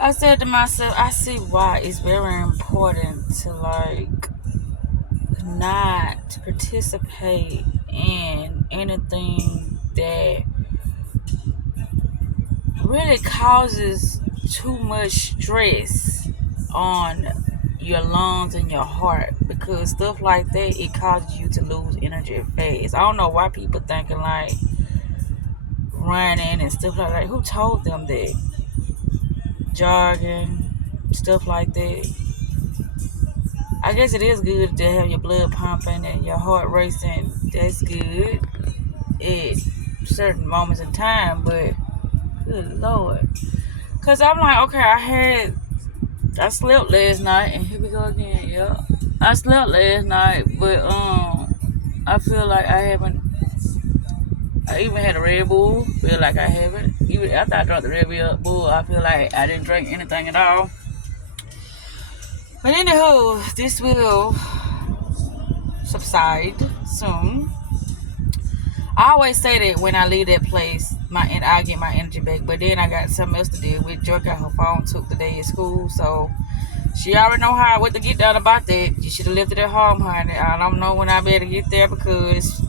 I said to myself, I see why it's very important to not participate in anything that really causes too much stress on your lungs and your heart, because stuff like that, it causes you to lose energy fast. I don't know why people thinking like running and stuff like that. Who told them that? Jogging, stuff like that. I guess it is good to have your blood pumping and your heart racing. That's good at certain moments in time, but good Lord. Because I'm like, okay, I slept last night, and here we go again, yeah. I slept last night, but I feel like I even had a Red Bull, feel like I haven't. Even after I drank the Red Bull, I feel like I didn't drink anything at all. But anywho, this will subside soon. I always say that when I leave that place, I'll get my energy back. But then I got something else to deal with. Joy got her phone took today at school, so she already know what to get done about that. You should have left it at home, honey. I don't know when I better get there because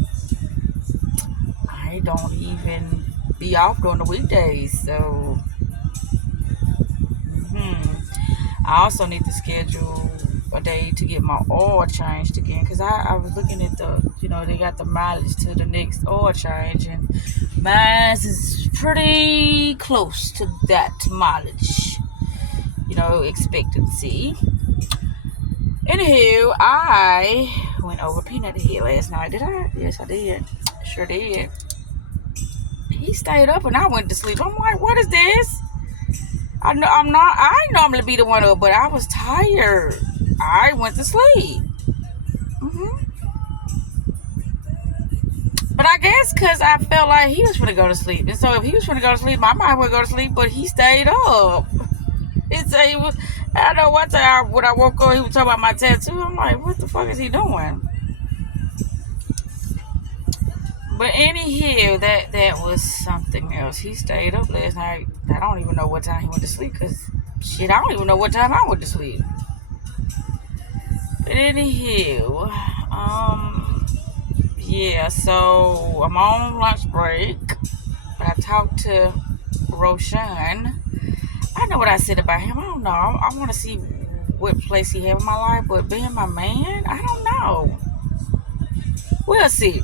I don't even be off during the weekdays. So, I also need to schedule a day to get my oil changed again, because I was looking at they got the mileage to the next oil change, and mine is pretty close to that mileage, expectancy. Anywho, I went over Peanut Head last night. Did I? Yes, I did. Sure did. He stayed up and I went to sleep. I'm like, what is this? I normally be the one up, but I was tired. I went to sleep. But I guess because I felt like he was going to go to sleep. And so if he was going to go to sleep, I might well go to sleep, but he stayed up. I know one time when I woke up, he was talking about my tattoo. I'm like, what the fuck is he doing? But anyhow, that was something else. He stayed up last night. I don't even know what time he went to sleep, because I don't even know what time I went to sleep. But anyhow, yeah, so I'm on lunch break. I talked to Roshan. I know what I said about him. I don't know. I want to see what place he have in my life, but being my man, I don't know. We'll see.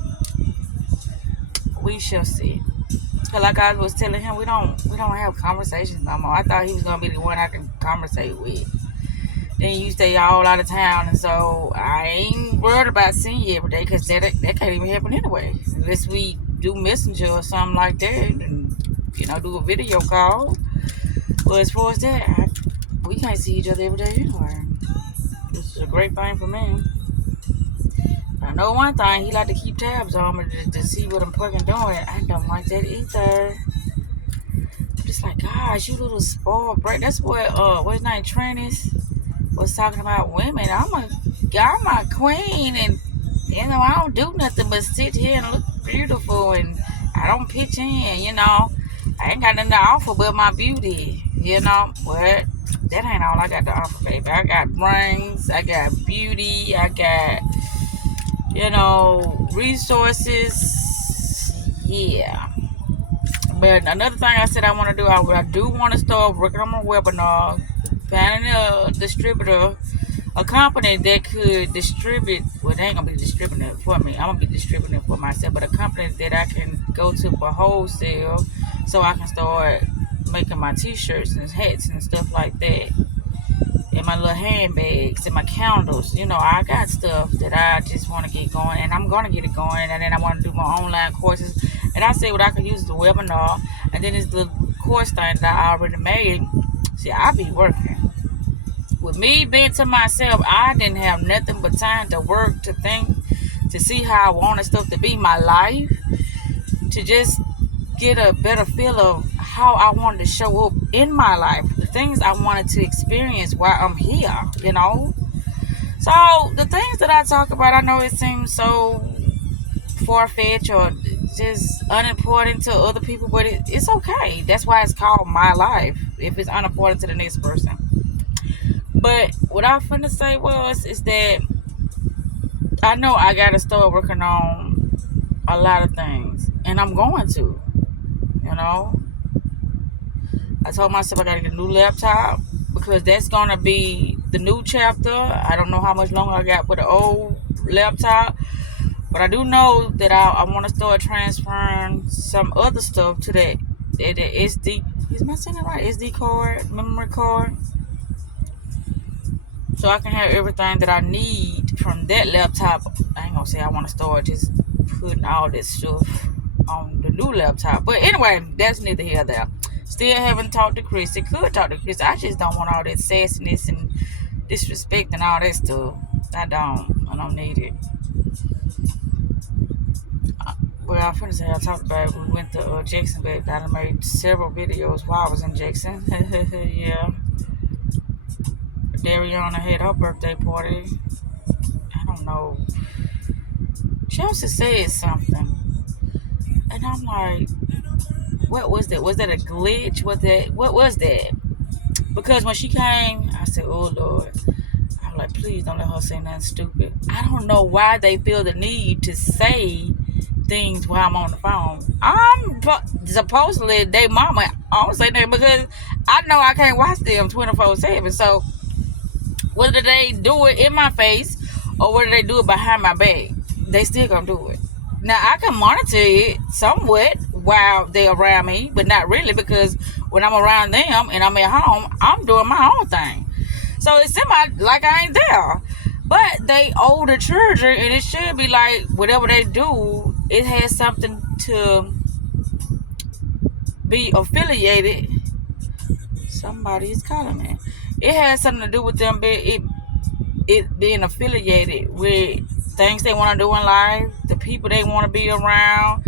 We shall see. Cause like I was telling him, we don't have conversations no more. I thought he was gonna be the one I can conversate with. Then you stay all out of town, and so I ain't worried about seeing you every day, because that can't even happen anyway, unless we do Messenger or something like that, and do a video call. But as far as that, we can't see each other every day anyway. This is a great thing for me. I know one thing, he like to keep tabs on me to see what I'm fucking doing. I don't like that either. But it's like, gosh, you little spoiled brat. That's what what's his name, Trennis was talking about women. I'm a queen, and I don't do nothing but sit here and look beautiful, and I don't pitch in. I ain't got nothing to offer but my beauty. But that ain't all I got to offer, baby. I got brains, I got beauty, I got resources. Yeah. But another thing I said I want to do, I do want to start working on my webinar, finding a distributor, a company that could distribute. Well, they ain't gonna be distributing it for me. I'm gonna be distributing it for myself. But a company that I can go to for wholesale, so I can start making my t-shirts and hats and stuff like that, and my little handbags and my candles. I got stuff that I just want to get going, and I'm gonna get it going. And then I want to do my online courses. And I say what I can use is the webinar, and then it's the course thing that I already made. See, I be working. With me being to myself, I didn't have nothing but time to work, to think, to see how I wanted stuff to be my life, to just get a better feel of how I wanted to show up in my life, the things I wanted to experience while I'm here, So the things that I talk about, I know it seems so far-fetched or just unimportant to other people, but it's okay. That's why it's called my life, if it's unimportant to the next person. But what I was finna say is that I know I gotta start working on a lot of things, and I'm going to, you know. I told myself I gotta get a new laptop because that's gonna be the new chapter. I don't know how much longer I got with the old laptop, but I do know that I want to start transferring some other stuff to that SD. Is my saying it right? SD card, memory card, so I can have everything that I need from that laptop. I ain't gonna say I want to start just putting all this stuff on the new laptop, but anyway, that's neither here nor there. Still haven't talked to Chris. I could talk to Chris. I just don't want all that sassiness and disrespect and all that stuff. I don't need it. Well, I'm finna say I talked about it. We went to Jackson, babe. I made several videos while I was in Jackson. Yeah. Dariana had her birthday party. I don't know. She also said something. And I'm like, what was that? Was that a glitch? What was that? Because when she came, I said, oh Lord. I'm like, please don't let her say nothing stupid. I don't know why they feel the need to say things while I'm on the phone. I'm supposedly they mama. I don't say that because I know I can't watch them 24/7. So whether they do it in my face or whether they do it behind my back, they still gonna do it. Now I can monitor it somewhat while they're around me, but not really, because when I'm around them and I'm at home, I'm doing my own thing. So it's semi like I ain't there. But they older children, and it should be like whatever they do, it has something to be affiliated. Somebody is calling me. It has something to do with them being affiliated with things they want to do in life, the people they want to be around,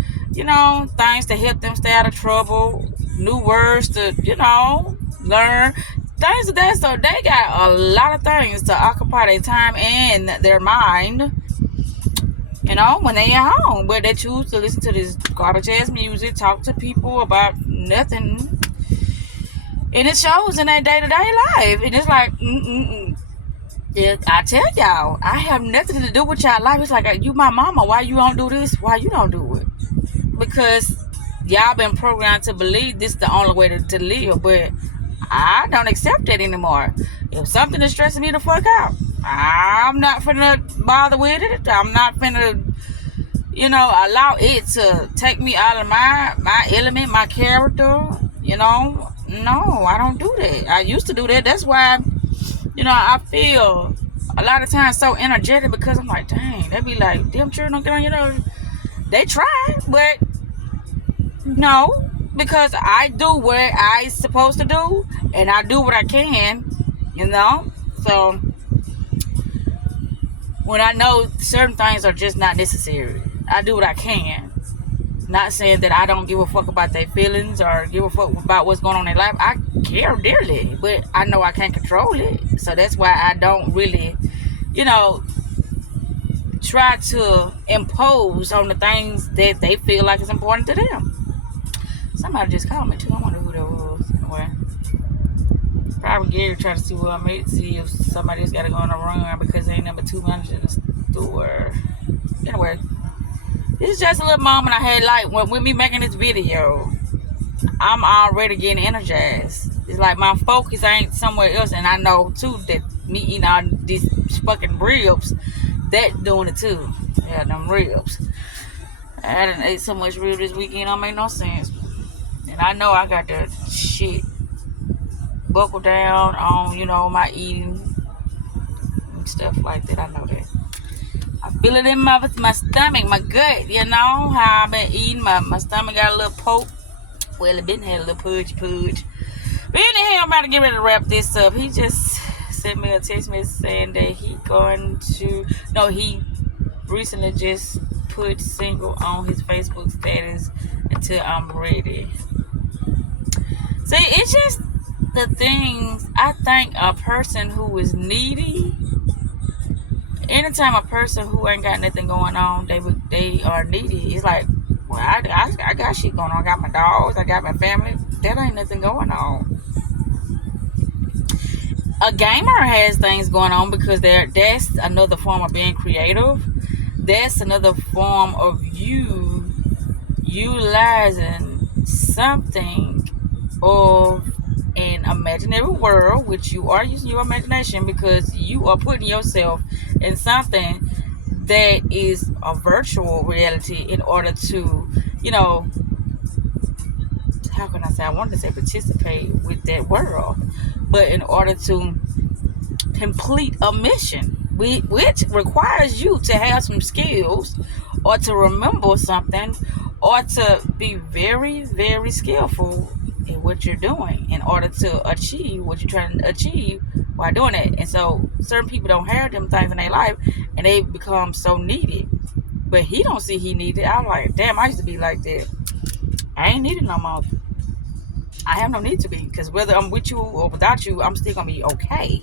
things to help them stay out of trouble, new words to, learn. Things of that, so they got a lot of things to occupy their time and their mind, when they at home. But they choose to listen to this garbage ass music, talk to people about nothing, and it shows in their day-to-day life. And it's like, yeah, I tell y'all, I have nothing to do with y'all life. It's like, you my mama, why you don't do this? Why you don't do it? Because y'all been programmed to believe this is the only way to live, but I don't accept that anymore. If something is stressing me the fuck out, I'm not finna bother with it. I'm not finna, allow it to take me out of my element, my character. No, I don't do that. I used to do that. That's why, I feel a lot of times so energetic, because I'm like, dang, they be like, them children don't get on, they try, but no. Because I do what I supposed to do, and I do what I can, So when I know certain things are just not necessary, I do what I can. Not saying that I don't give a fuck about their feelings or give a fuck about what's going on in their life. I care dearly, but I know I can't control it. So that's why I don't really, try to impose on the things that they feel like is important to them. Somebody just called me too. I wonder who that was. Anyway, probably Gary trying to see who I met, see if somebody else got to go on a run because they ain't number 2 managers in the store. Anyway, this is just a little moment I had, like, with me making this video. I'm already getting energized. It's like my focus ain't somewhere else, and I know too that me eating all these fucking ribs, that doing it too. Yeah, them ribs. I done ate so much rib this weekend, don't make no sense. And I know I got the shit buckled down on, my eating and stuff like that. I know that. I feel it in my stomach, my gut, how I've been eating. My stomach got a little poke. Well, it been had a little pudge. But anyhow, I'm about to get ready to wrap this up. He just sent me a text message saying that he recently just put single on his Facebook status until I'm ready. See, it's just the things. I think a person who is needy, anytime a person who ain't got nothing going on, they are needy. It's like Well, I got shit going on. I got my dogs. I got my family. That ain't nothing going on. A gamer has things going on because that's another form of being creative. That's another form of you utilizing something of an imaginary world, which you are using your imagination because you are putting yourself in something that is a virtual reality in order to, how can I say? I wanted to say participate with that world, but in order to complete a mission, which requires you to have some skills or to remember something or to be very, very skillful in what you're doing in order to achieve what you're trying to achieve while doing it. And so certain people don't have them things in their life and they become so needed. But he don't see he needed. I'm like, damn, I used to be like that. I ain't needed no more. I have no need to be, because whether I'm with you or without you, I'm still gonna be okay.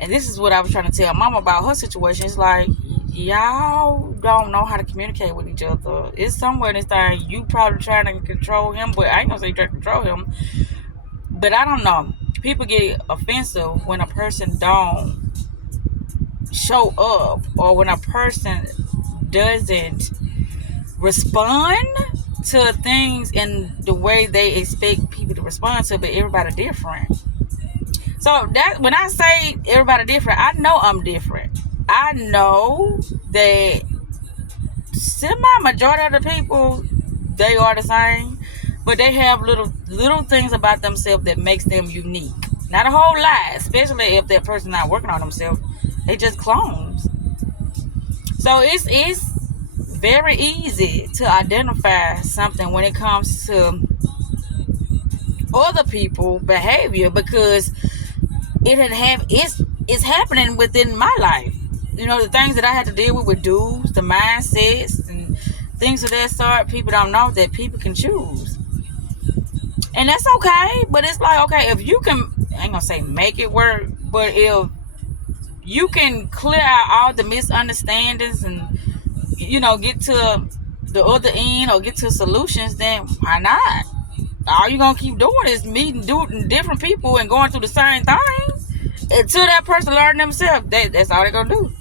And this is what I was trying to tell Mama about her situation. It's like, y'all don't know how to communicate with each other. It's somewhere in this thing you probably trying to control him, but I ain't gonna say you trying to control him. But I don't know. People get offensive when a person don't show up, or when a person doesn't respond to things in the way they expect people to respond to, but everybody different. So that when I say everybody different, I know I'm different. I know that semi-majority of the people, they are the same, but they have little things about themselves that makes them unique. Not a whole lot, especially if that person not working on themselves. They just clones. So it's very easy to identify something when it comes to other people behavior, because it's happening within my life. The things that I had to deal with dudes, the mindsets and things of that sort. People don't know that people can choose, and that's okay. But it's like, okay, if you can, I ain't gonna say make it work, but if you can clear out all the misunderstandings and get to the other end or get to solutions, then why not? All you gonna keep doing is meeting different people and going through the same thing until that person learn themselves. That's all they're gonna do.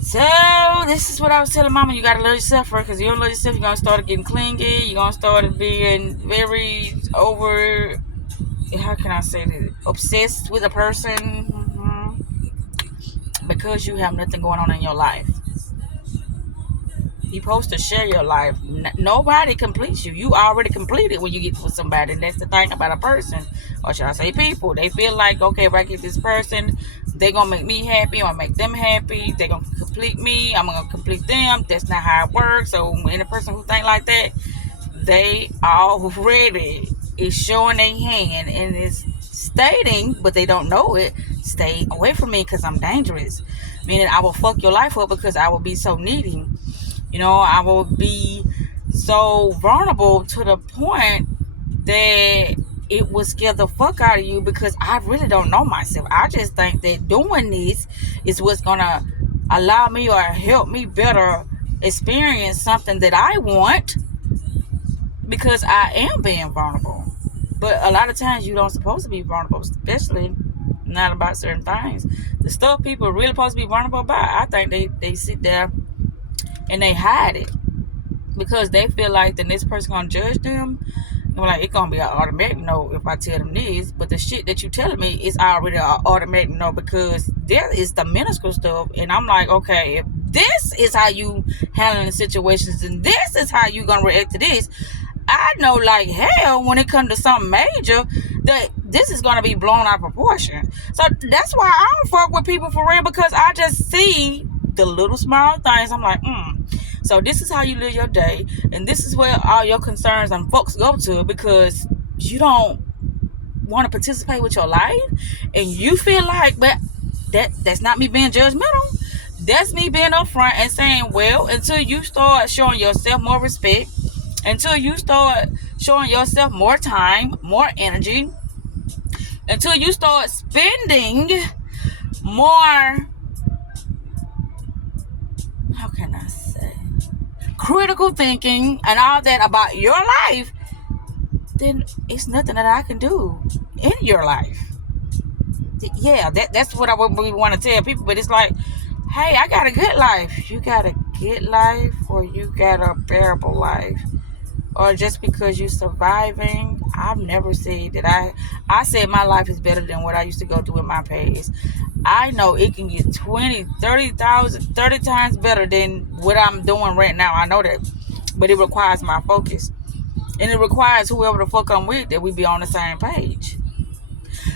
So this is what I was telling Mama. You gotta love yourself first, because you don't love yourself, you're gonna start getting clingy. You're gonna start being very over, how can I say this, obsessed with a person, because you have nothing going on in your life. You're supposed to share your life. Nobody completes you. You already completed when you get with somebody. And that's the thing about a person, or should I say people. They feel like, okay, if I get this person, they're going to make me happy, or make them happy. They're going to complete me. I'm going to complete them. That's not how it works. So any person who think like that, they already is showing their hand and is stating, but they don't know it, stay away from me because I'm dangerous. Meaning I will fuck your life up because I will be so needy. I will be so vulnerable to the point that it will scare the fuck out of you, because I really don't know myself. I just think that doing this is what's going to allow me or help me better experience something that I want, because I am being vulnerable. But a lot of times you don't supposed to be vulnerable, especially not about certain things. The stuff people are really supposed to be vulnerable about, I think they sit there and they hide it because they feel like the next person gonna judge them. I'm like, it's gonna be an automatic no if I tell them this, but the shit that you telling me is already an automatic no, because there is the minuscule stuff, and I'm like, okay, if this is how you handling situations and this is how you gonna react to this, I know like hell when it comes to something major that this is gonna be blown out of proportion. So that's why I don't fuck with people for real, because I just see the little small things. I'm like, so this is how you live your day, and this is where all your concerns and folks go to, because you don't want to participate with your life, and you feel like, but that's not me being judgmental. That's me being upfront and saying, well, until you start showing yourself more respect, until you start showing yourself more time, more energy, until you start spending more, how can I say, critical thinking and all that about your life, then it's nothing that I can do in your life. Yeah, that's what I would want to tell people. But it's like, hey, I got a good life. You got a good life, or you got a bearable life, or just because you're surviving. I've never said that. I said my life is better than what I used to go through in my past. I know it can get 20, 30,000, 30 times better than what I'm doing right now. I know that. But it requires my focus. And it requires whoever the fuck I'm with that we be on the same page.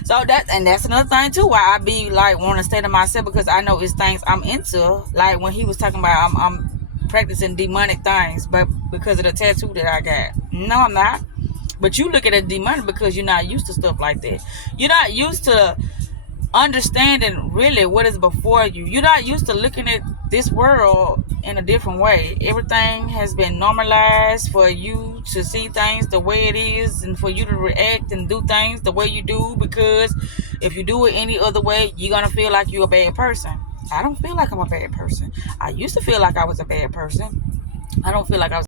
So that's another thing too, why I be like want to stay to myself, because I know it's things I'm into. Like when he was talking about I'm practicing demonic things, but because of the tattoo that I got. No, I'm not. But you look at it demonic because you're not used to stuff like that. You're not used to understanding really what is before you. You're not used to looking at this world in a different way. Everything has been normalized for you to see things the way it is, and for you to react and do things the way you do, because if you do it any other way, you're gonna feel like you're a bad person. I don't feel like I'm a bad person. I used to feel like I was a bad person. I don't feel like I was